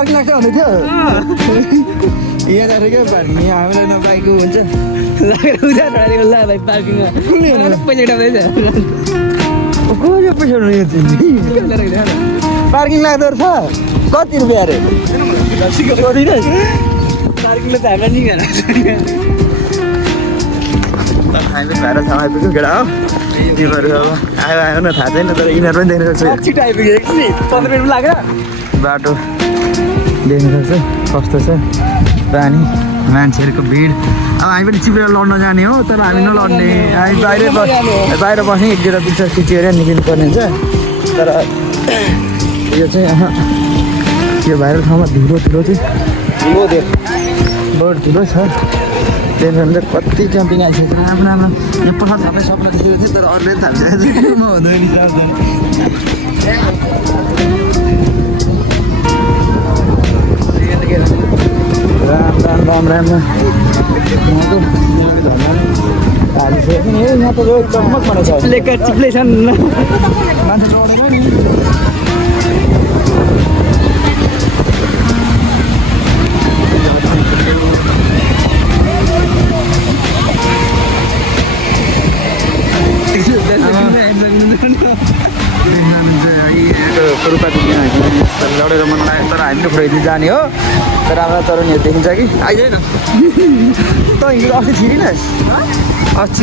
parking लाग्छ भन्दै थियो यहाँ जाएर क्या पार्किङ यहाँ हामीलाई नपाएको हुन्छ पार्किङ लाग्दो रहेछ कति रुपियाँ अरे पार्किङले त हामीलाई नि गरेर हामी भएर ठाउँ आइपुग्यो केटा हो तिमीहरू अब आयो आयो न थाहा छैन तर यिनीहरू पनि देख्न सक्छ छिटो आइपुग्यो एकछिन 15 मिनट लाग्यो बाटो देख्न सक्छ कस्तो छ पानी मान्छेहरूको भिड अब हामी पनि चिप्रेर लड्न जाने हो तर हामी नलड्ने हामी बाहिर बस्ने एक दुईवटा पिक्चर खिचेर निक्लिनु पर्ने हुन्छ तर यो चाहिँ यो भाइरल ठाउँमा धुलो चाहिँ बहुत धुलो छ त्यही भएर चाहिँ कति क्याम्पिङ आइसकेको छ राम्रो राम्रो यहाँ पठार सबै सपना देखेको थिएँ तर अरूले पनि थाहा म हुँदैन राम यहाँ त चकमक भनेको छ लेकर चिप्ले छन् मान्छे लडेर मन लाग्यो तर हामीले खोइदिनु जाने हो तर हाम्रो तरुणीहरू देखिन्छ कि आइदैन त हिँडेर अस्ति छिरिनस् अस्ति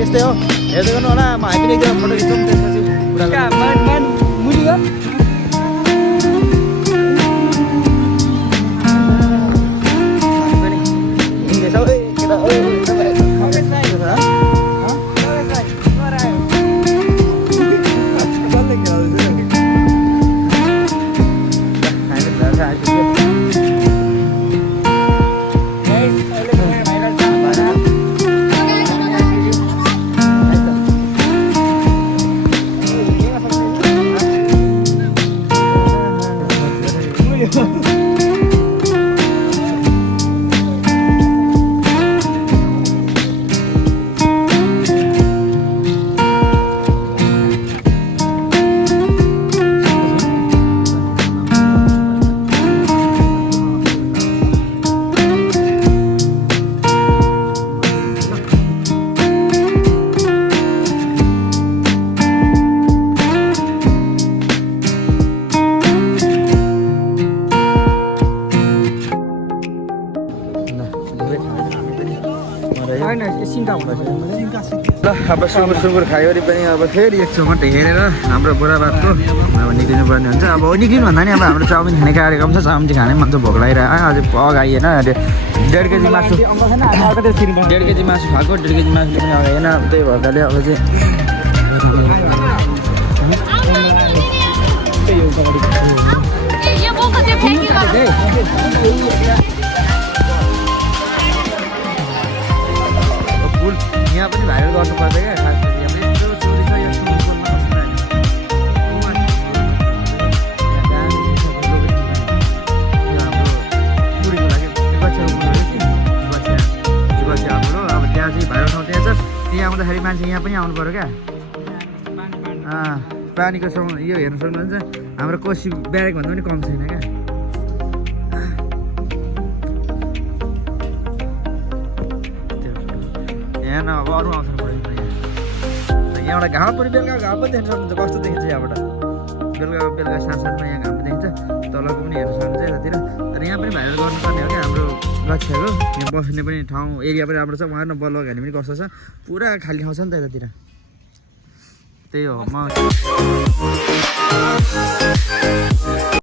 यस्तै हो हेर्दै गर्नु होला म हामी पनि एकजना फोटो खिच्छौँ त्यसपछि कुरा होइन सिङ्का हुन्छ ल अब सुँगुर खायो पनि अब फेरि एक छेउमा हेरेर हाम्रो बुढाबाको अब निक्लिनु पर्ने हुन्छ अब निक्लिनु भन्दा नि अब हाम्रो चाउमिन खाने कार्यक्रम छ चाउमिन खाने मन चाहिँ भोक लागिरहेको अझै अगाएन अहिले 1.5 केजी मासु 1.5 केजी मासु खाएको 1.5 केजी मासुले पनि अगाएन त्यही भएकाले अब चाहिँ फुल यहाँ पनि भाइरल गर्नुपर्छ क्या खास गरी अब यस्तो चोरी छ यो स्विमिङ पुलमा हाम्रो अब त्यहाँ चाहिँ भाइरल ठाउँ त्यहाँ छ त्यहाँ आउँदाखेरि मान्छे यहाँ पनि आउनु पऱ्यो क्या पानीको यो हेर्नु सक्नुहुन्छ हाम्रो कोसी ब्यारेक भन्दा पनि कम छैन क्या यहाँ न अब अरू आउँछ यहाँबाट घाम पनि बेलुका घाम पनि देख्न सक्नुहुन्छ कस्तो देखिन्छ यहाँबाट बेलुका साँझमा यहाँ घाम देखिन्छ तलको पनि हेर्न सक्नुहुन्छ यतातिर तर यहाँ पनि भाइरल गर्नुपर्ने हो क्या हाम्रो लक्ष्यहरू यहाँ बस्ने पनि ठाउँ एरिया पनि राम्रो छ उहाँहरू न बलुवा घानी पनि कस्तो छ पुरा खाली ठाउँ छ नि त यतातिर त्यही हो म